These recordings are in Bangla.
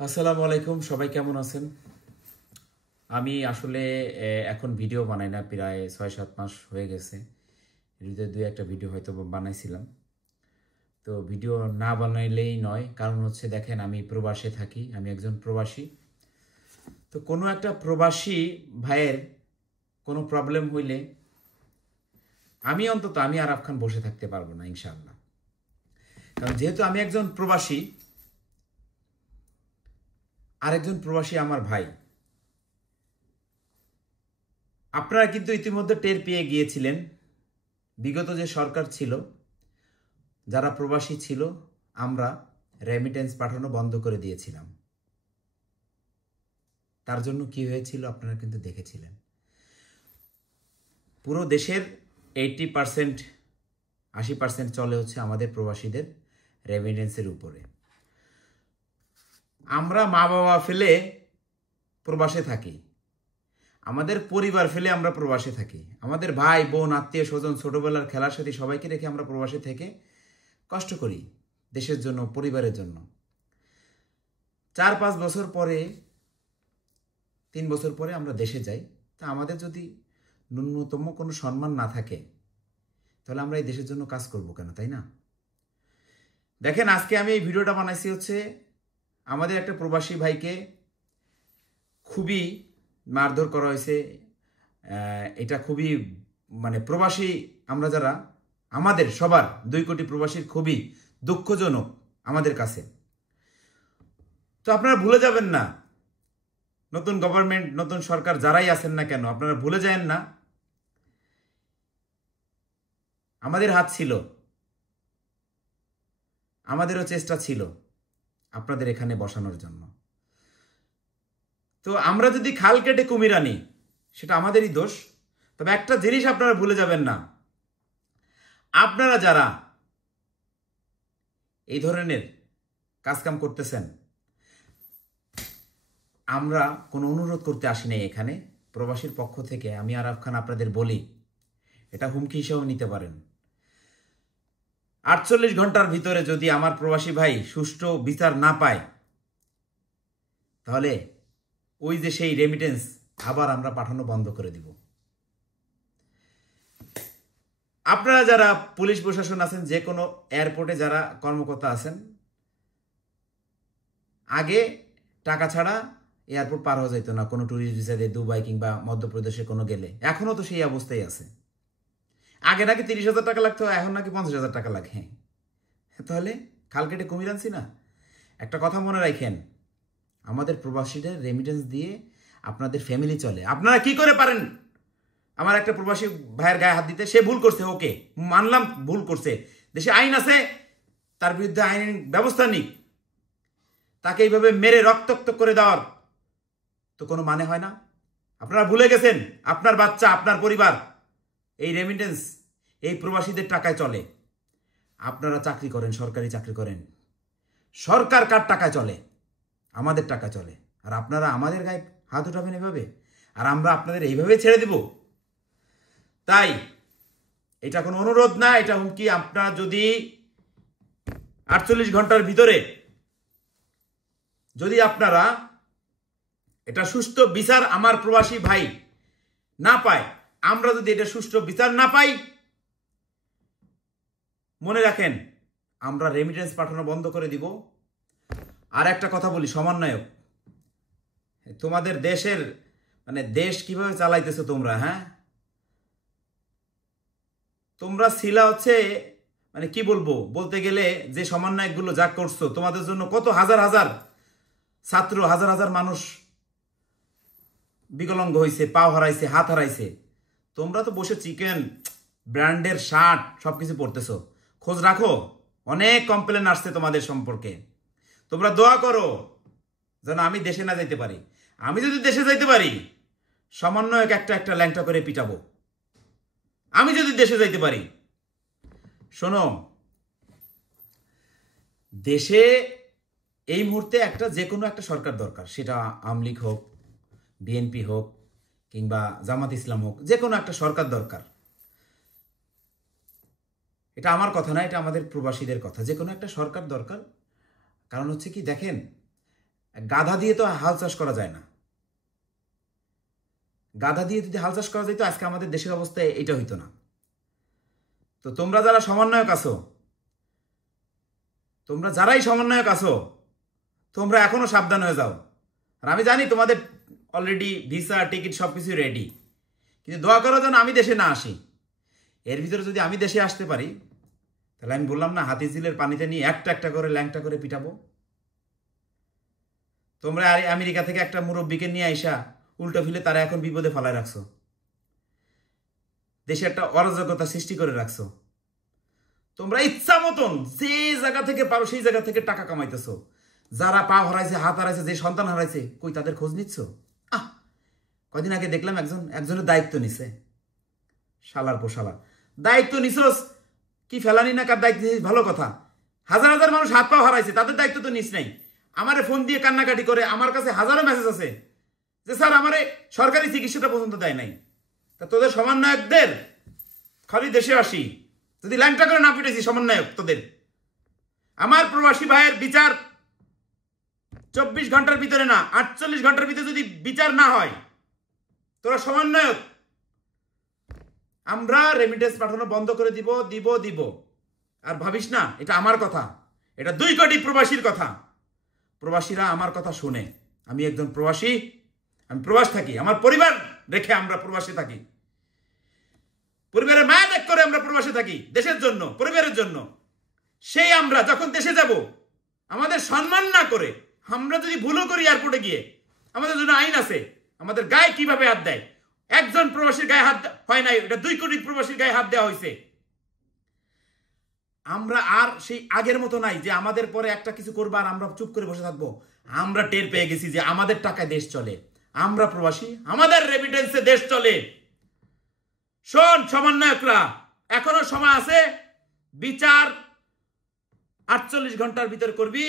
আসসালামু আলাইকুম, সবাই কেমন আছেন? আমি আসলে এখন ভিডিও বানাই না, প্রায় ৬-৭ মাস হয়ে গেছে। এর দুই একটা ভিডিও হয়তো বানাইছিলাম। তো ভিডিও না বানাইলেই নয়, কারণ হচ্ছে দেখেন আমি প্রবাসে থাকি, আমি একজন প্রবাসী। তো কোনো একটা প্রবাসী ভাইয়ের কোনো প্রবলেম হইলে আমি আরাফ খান বসে থাকতে পারবো না ইনশাআল্লাহ। কারণ যেহেতু আমি একজন প্রবাসী, আরেকজন প্রবাসী আমার ভাই। আপনারা কিন্তু ইতিমধ্যে টের পেয়ে গিয়েছিলেন, বিগত যে সরকার ছিল, যারা প্রবাসী ছিল, আমরা রেমিটেন্স পাঠানো বন্ধ করে দিয়েছিলাম। তার জন্য কি হয়েছিল আপনারা কিন্তু দেখেছিলেন। পুরো দেশের 80%, 80% চলে হচ্ছে আমাদের প্রবাসীদের রেমিটেন্সের উপরে। আমরা মা বাবা ফেলে প্রবাসে থাকি, আমাদের পরিবার ফেলে আমরা প্রবাসে থাকি, আমাদের ভাই বোন আত্মীয় স্বজন ছোটবেলার খেলার সাথে সবাইকে রেখে আমরা প্রবাসে থেকে কষ্ট করি দেশের জন্য, পরিবারের জন্য। 4-5 বছর পরে, 3 বছর পরে আমরা দেশে যাই। তা আমাদের যদি ন্যূনতম কোনো সম্মান না থাকে, তাহলে আমরা এই দেশের জন্য কাজ করব কেন, তাই না? দেখেন, আজকে আমি এই ভিডিওটা বানাইছি হচ্ছে আমাদের একটা প্রবাসী ভাইকে খুবই মারধর করা হয়েছে। এটা খুবই প্রবাসী আমরা যারা, আমাদের সবার 2 কোটি প্রবাসীর খুবই দুঃখজনক আমাদের কাছে। তো আপনারা ভুলে যাবেন না, নতুন গভর্নমেন্ট, নতুন সরকার যারাই আছেন না কেন, আপনারা ভুলে যায়েন না আমাদের হাত ছিল, আমাদেরও চেষ্টা ছিল আপনাদের এখানে বসানোর জন্য। তো আমরা যদি খাল কেটে কুমির আনি, সেটা আমাদেরই দোষ। তবে একটা জিনিস আপনারা ভুলে যাবেন না, আপনারা যারা এই ধরনের কাজকাম করতেছেন, আমরা কোনো অনুরোধ করতে আসি নাই এখানে। প্রবাসীর পক্ষ থেকে আমি আরাফ খান আপনাদের বলি, এটা হুমকি হিসেবে নিতে পারেন। 48 ঘন্টার ভিতরে যদি আমার প্রবাসী ভাই সুষ্ঠু বিচার না পায়, তাহলে ওই যে সেই রেমিটেন্স আবার আমরা পাঠানো বন্ধ করে দিব। আপনারা যারা পুলিশ প্রশাসন আছেন, যে কোনো এয়ারপোর্টে যারা কর্মকর্তা আছেন, আগে টাকা ছাড়া এয়ারপোর্ট পার হওয়া যেত না কোনো ট্যুরিস্ট ভিসা দিয়ে, দুবাই কিংবা মধ্যপ্রদেশে কোনো গেলে। এখনও তো সেই অবস্থায় আছে। আগে নাকি 30,000 টাকা লাগতো, এখন নাকি 50,000 টাকা লাগে। তাহলে খাল কেটে কুমির আনছি না? একটা কথা মনে রাখেন, আমাদের প্রবাসীদের রেমিটেন্স দিয়ে আপনাদের ফ্যামিলি চলে। আপনারা কি করে পারেন আমার একটা প্রবাসী ভাইয়ের গায়ে হাত দিতে? সে ভুল করছে, ওকে মানলাম, ভুল করছে, দেশে আইন আছে, তার বিরুদ্ধে আইন ব্যবস্থা নিক। তাকে এইভাবে মেরে রক্তাক্ত করে দেওয়ার তো কোনো মানে হয় না। আপনারা ভুলে গেছেন আপনার বাচ্চা, আপনার পরিবার এই রেমিটেন্স, এই প্রবাসীদের টাকায় চলে। আপনারা চাকরি করেন, সরকারি চাকরি করেন, সরকার কার টাকায় চলে? আমাদের টাকা চলে। আর আপনারা আমাদের গায়ে হাত উঠাবেন এভাবে, আর আমরা আপনাদের এইভাবে ছেড়ে দিব? তাই এটা কোনো অনুরোধ না, এটা হুমকি। আপনারা যদি 48 ঘন্টার ভিতরে যদি আপনারা এটা সুষ্ঠু বিচার আমার প্রবাসী ভাই না পায়, আমরা যদি এটা সুষ্ঠু বিচার না পাই, মনে রাখেন আমরা রেমিটেন্স পাঠানো বন্ধ করে দিব। আর একটা কথা বলি, সমন্বয়ক, তোমাদের দেশের দেশ কিভাবে চালাইতেছো তোমরা? হ্যাঁ, তোমরা ছিলা হচ্ছে কি বলবো, বলতে গেলে যে সমন্বয়কগুলো যা করছো, তোমাদের জন্য কত হাজার হাজার ছাত্র, হাজার হাজার মানুষ বিকলাঙ্গ হয়েছে, পাও হারাইছে, হাত হারাইছে। তোমরা তো বসে চিকেন, ব্র্যান্ডের শার্ট সবকিছু পরতেছো। খোঁজ রাখো, অনেক কমপ্লেন আসছে তোমাদের সম্পর্কে। তোমরা দোয়া করো যেন আমি দেশে না যাইতে পারি। আমি যদি দেশে যাইতে পারি, সমন্বয়ক একটা একটা ল্যাংটা করে পিটাবো। আমি যদি দেশে যাইতে পারি, শোনো, দেশে এই মুহূর্তে একটা যে কোনো একটা সরকার দরকার। সেটা আওয়ামী লীগ হোক, বিএনপি হোক, কিংবা জামাত ইসলাম হোক, যে কোনো একটা সরকার দরকার। এটা আমার কথা না, এটা আমাদের প্রবাসীদের কথা। যে কোনো একটা সরকার দরকার। কারণ হচ্ছে কি, দেখেন, গাধা দিয়ে তো হাল চাষ করা যায় না। গাধা দিয়ে যদি হাল চাষ করা যেত আজকে আমাদের দেশের অবস্থা এটা হইতো না। তো তোমরা যারা সমন্বয়ক আছো, তোমরা যারাই সমন্বয়ক আছো, তোমরা এখনো সাবধান হয়ে যাও। আর আমি জানি তোমাদের অলরেডি ভিসা টিকিট সবকিছু রেডি, কিন্তু দোয়া করো যেন আমি দেশে না আসি। এর ভিতরে যদি আমি দেশে আসতে পারি, তাহলে আমি বললাম না হাতিঝিলের পানিতে নিয়ে একটা একটা করে ল্যাংটা করে পিটাবো। তোমরা আমেরিকা থেকে একটা মুরব্বীকে নিয়ে আইসা উল্টো ফিলে তারা এখন বিপদে ফেলায় রাখছো, দেশে একটা অরাজকতা সৃষ্টি করে রাখছো। তোমরা ইচ্ছা মতন যে জায়গা থেকে পারো সেই জায়গা থেকে টাকা কামাইতেছো। যারা পা হারাইছে, হাত হারাইছে, যে সন্তান হারাইছে, কই তাদের খোঁজ নিচ্ছ? কদিন আগে দেখলাম একজনের দায়িত্ব নিছে। শালার পোশালা দায়িত্ব নিছস কি ফেলানি না কার দায়িত্ব নিস, ভালো কথা। হাজার হাজার মানুষ হাত পা হারাইছে, তাদের দায়িত্ব তো নিস নাই। আমারে ফোন দিয়ে কান্নাকাটি করে, আমার কাছে হাজারো মেসেজ আছে যে স্যার আমারে সরকারি চিকিৎসাটা পর্যন্ত দেয় নাই। তা তোদের সমন্বয়কদের খালি দেশে আসি, যদি ল্যাংটা করে না পিটেছি সমন্বয়ক তোদের। আমার প্রবাসী ভাইয়ের বিচার 24 ঘন্টার ভিতরে না 48 ঘন্টার ভিতরে যদি বিচার না হয়, তোরা সমন্বয়ক, আমরা রেমিটেন্স পাঠানো বন্ধ করে দিব দিব দিব। আর ভাবিস না এটা আমার কথা, এটা 2 কোটি প্রবাসীর কথা। প্রবাসীরা আমার কথা শুনে। আমি একজন প্রবাসী, আমি প্রবাস থাকি, আমার পরিবার রেখে আমরা প্রবাসে থাকি। পরিবারের মায়া ত্যাগ করে আমরা প্রবাসে থাকি দেশের জন্য, পরিবারের জন্য। সেই আমরা যখন দেশে যাব, আমাদের সম্মান না করে আমরা যদি ভুলও করি এয়ারপোর্টে গিয়ে, আমাদের জন্য আইন আছে, আমাদের গায়ে কিভাবে হাত দেয়। একজন প্রবাসীর গায়ে হাত হয় নাই, এটা 2 কোটি প্রবাসীর গায়ে হাত দেওয়া হয়েছে। আমরা আর সেই আগের মতো নাই যে আমাদের পরে একটা কিছু করবো আর আমরা চুপ করে বসে থাকবো। আমরা টের পেয়ে গেছি যে আমাদের টাকায় দেশ চলে, আমরা প্রবাসী, আমাদের রেমিটেন্সে দেশ চলে। শোন সমন্বয়করা, এখনো সময় আছে, বিচার 48 ঘন্টার ভিতর করবি,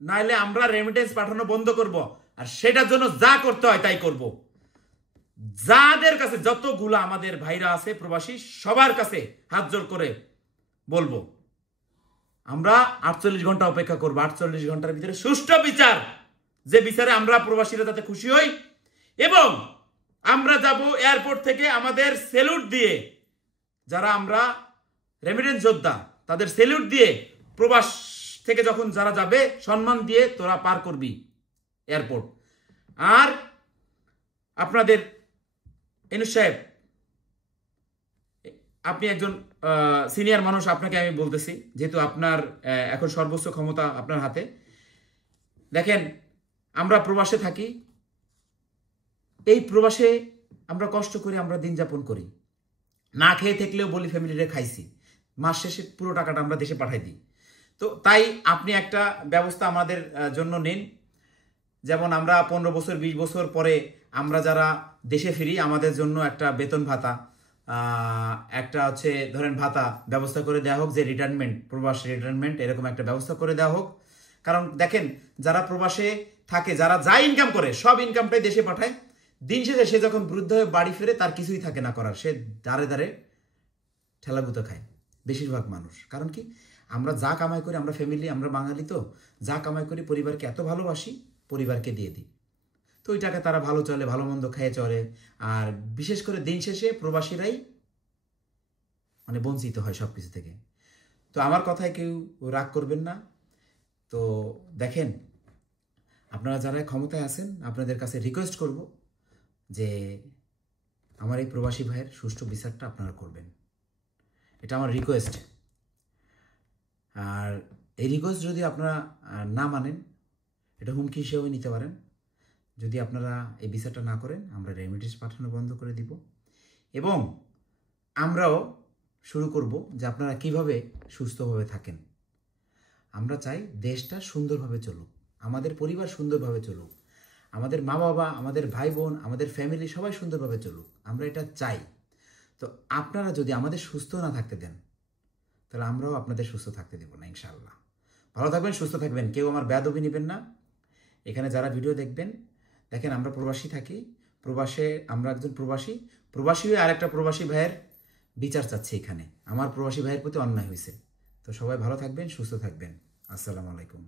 নাইলে আমরা রেমিটেন্স পাঠানো বন্ধ করব। আর সেটার জন্য যা করতে হয় তাই করব। যাদের কাছে যতগুলা আমাদের ভাইরা আছে প্রবাসী, সবার কাছে হাত জোর করে বলবো, আমরা 48 ঘন্টা অপেক্ষা করবো। 48 ঘন্টার ভিতরে সুষ্ঠু বিচার, যে বিচারে আমরা প্রবাসীরা যাতে খুশি হই। এবং আমরা যাব এয়ারপোর্ট থেকে আমাদের সেলুট দিয়ে, যারা আমরা রেমিটেন্স যোদ্ধা তাদের সেলুট দিয়ে, প্রবাস থেকে যখন যারা যাবে সম্মান দিয়ে তোরা পার করবি এয়ারপোর্ট। আর আপনাদের এনু সাহেব, আপনি একজন সিনিয়র মানুষ, আপনাকে আমি বলতেছি, যেহেতু আপনার এখন সর্বোচ্চ ক্ষমতা আপনার হাতে। দেখেন, আমরা প্রবাসে থাকি, এই প্রবাসে আমরা কষ্ট করি, আমরা দিন যাপন করি, না খেয়ে থাকলেও বলি ফ্যামিলিরে খাইছি, মাস শেষে পুরো টাকাটা আমরা দেশে পাঠাই দিই। তো তাই আপনি একটা ব্যবস্থা আমাদের জন্য নিন। যেমন আমরা 15 বছর 20 বছর পরে আমরা যারা দেশে ফিরি, আমাদের জন্য একটা বেতন ভাতা, একটা হচ্ছে ধরেন ভাতা ব্যবস্থা করে দেওয়া হোক, যে রিটায়ারমেন্ট, প্রবাস রিটায়ারমেন্ট, এরকম একটা ব্যবস্থা করে দেওয়া হোক। কারণ দেখেন, যারা প্রবাসে থাকে, যারা যা ইনকাম করে সব ইনকামটাই দেশে পাঠায়, দিন শেষে সে যখন বৃদ্ধ হয়ে বাড়ি ফিরে তার কিছুই থাকে না করার, সে দাঁড়ে দাঁড়ে ঠেলাগুতো খায় বেশিরভাগ মানুষ। কারণ কি, আমরা যা কামাই করি, আমরা ফ্যামিলি, আমরা বাঙালি, তো যা কামাই করি পরিবারকে এত ভালোবাসি, পরিবারকে দিয়ে দিই। তো ওই টাকা তারা ভালো চলে, ভালো মন্দ খেয়ে চলে। আর বিশেষ করে দিন শেষে প্রবাসীরাই মানে বঞ্চিত হয় সব কিছু থেকে। তো আমার কথায় কেউ রাগ করবেন না। তো দেখেন, আপনারা যারা ক্ষমতায় আছেন, আপনাদের কাছে রিকোয়েস্ট করব যে আমার এই প্রবাসী ভাইয়ের সুষ্ঠু বিচারটা আপনারা করবেন, এটা আমার রিকোয়েস্ট। আর এই রিকোয়েস্ট যদি আপনারা না মানেন, এটা হুমকি হিসেবে নিতে পারেন। যদি আপনারা এই বিচারটা না করেন, আমরা রেমিটেন্স পাঠানো বন্ধ করে দিব। এবং আমরাও শুরু করব যে আপনারা কিভাবে সুস্থভাবে থাকেন। আমরা চাই দেশটা সুন্দরভাবে চলুক, আমাদের পরিবার সুন্দরভাবে চলুক, আমাদের মা বাবা, আমাদের ভাই বোন, আমাদের ফ্যামিলি সবাই সুন্দরভাবে চলুক, আমরা এটা চাই। তো আপনারা যদি আমাদের সুস্থ না থাকতে দেন, তাহলে আমরাও আপনাদের সুস্থ থাকতে দেব না ইনশাআল্লাহ। ভালো থাকবেন, সুস্থ থাকবেন, কেউ আমার বেয়াদবি নেবেন না। এখানে যারা ভিডিও দেখবেন, দেখেন আমরা প্রবাসী থাকি, প্রবাসে আমরা একজন প্রবাসী হয়ে আরেকটা প্রবাসী ভাইয়ের বিচার চাচ্ছি এখানে। আমার প্রবাসী ভাইয়ের প্রতি অন্যায় হয়েছে। তো সবাই ভালো থাকবেন, সুস্থ থাকবেন। আসসালামু আলাইকুম।